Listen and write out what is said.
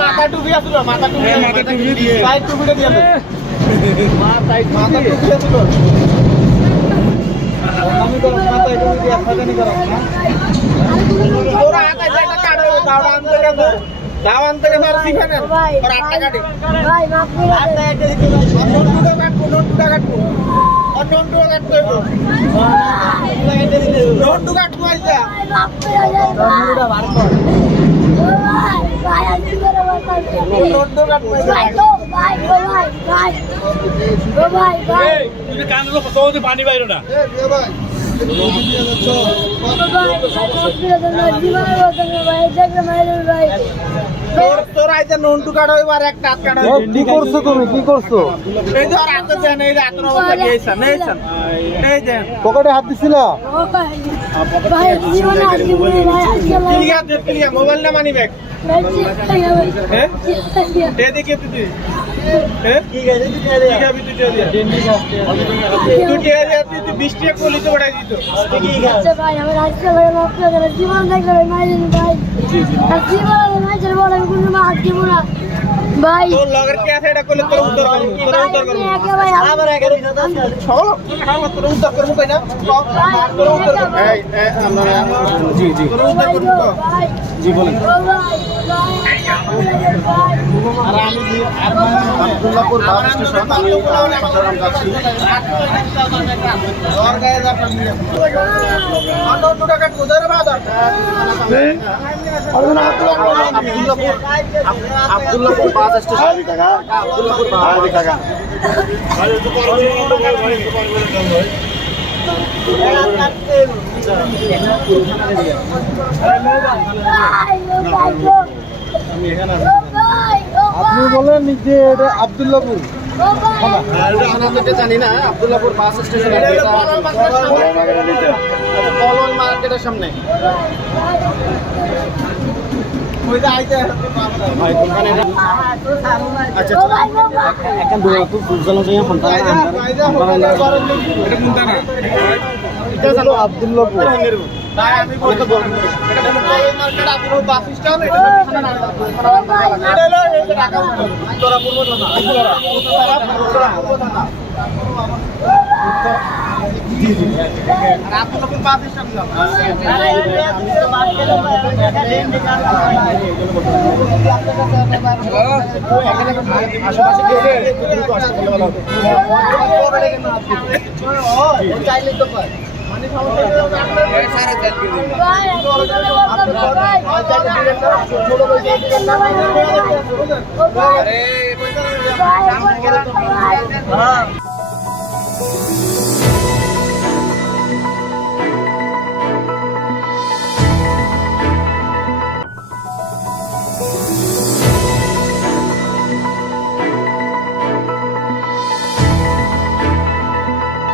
মাথা টুপি আসল মাথা টুপি দিয়ে সাইড টুপিটা দিয়ে মাথা টুপি আসল আমি তো মাথা টুপি দিয়ে ফাটানি করা না ওরা আকাশ একটা কাটে দাওড়া আনতে গেছে দাও আনতে গেছে আর শিখানে আর 8 টাকা দি ভাই মাফ করে 8 টাকা দিতে ভাই নোটটা কাটবো নোটটা কাটবো নোটটা কাটবো আইছা মাফ করে নোটটা বার কর ভাই আজকে করে নোটটা কাটবো ভাই ভাই তুমি কানলো কততে পানি বাইরো না এ ভাই তোর আইতে নোনটু কাটা এবার এক কাট কাটা কি করছো তুমি কি করছো এই যে আর হাতে দেন এই রাতের অবস্থা গেছে নেছেন এই যে পকেটে হাত দিছিলা ভাই জীবনে আজকে বলে ভাই আজকে ক্লিয়ার মোবাইল না মানি ব্যাগ হ্যাঁ দে দে কে তুই হ্যাঁ কি গায় তুই দে দে কি গাবি তুই দে দে তুই দে দে তুই 20 টাকা কোলি তো বড়াই দিত কি গায় আচ্ছা ভাই আমার আজকে ভাই মাফ করে জীবন দেখলে ভাই ভাই জি জি জীবন ভাই চল বড় কোনো মা হাত দিব না ভাই তোর লগের কে আছে এটা কোলে তোর উত্তর করব ভাই আবার আগে চলো তোর উত্তর করব কই না তোর উত্তর এই আমরা জি জি তোর উত্তর করব জি বলেন আর আমি আব্দুল্লাহপুর বাস স্টেশন আমি সাধারণ যাচ্ছি और गए जा मिले और 2 টাকা কোদারে বাজার আব্দুল্লাহপুর বাস স্টেশন টাকা আব্দুল্লাহপুর বাস টাকা আপনি বলেন যে এটা আব্দুল্লাহপুর জানি না আব্দুল্লাহপুর বাস স্টেশন পলল মার্কেটের সামনে আব্দুল্লাহপুর চাইলে তো পায় अरे